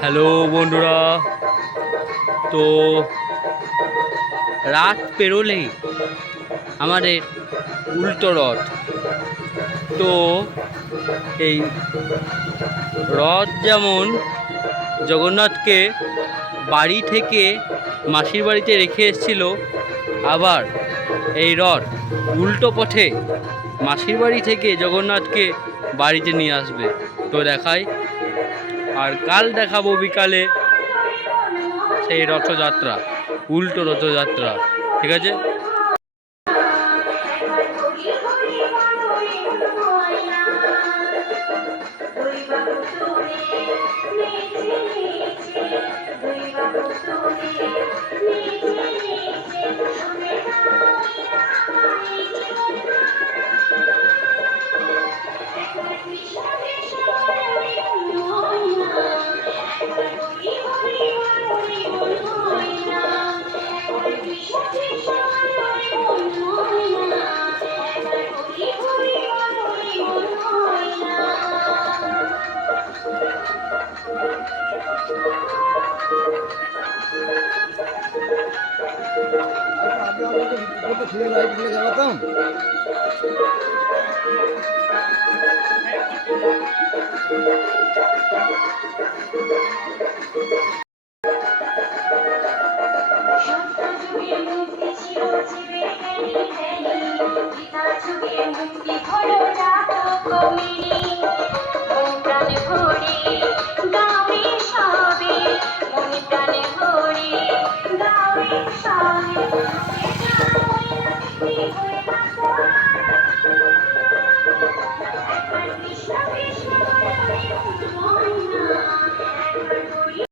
Hello বন্ধুরা, তো রাত পেরোলেই আমাদের উল্টো রথ। তো এই রথ যেমন জগন্নাথকে বাড়ি থেকে মাসির বাড়িতে রেখে এসেছিল, আবার এই রথ উল্টো পথে মাসির বাড়ি থেকে জগন্নাথকে বাড়িতে নিয়ে আসবে। তো দেখাই, আর কাল দেখাবো বিকালে সেই রথযাত্রা, উল্টো রথযাত্রা। ঠিক আছে। জানাতাম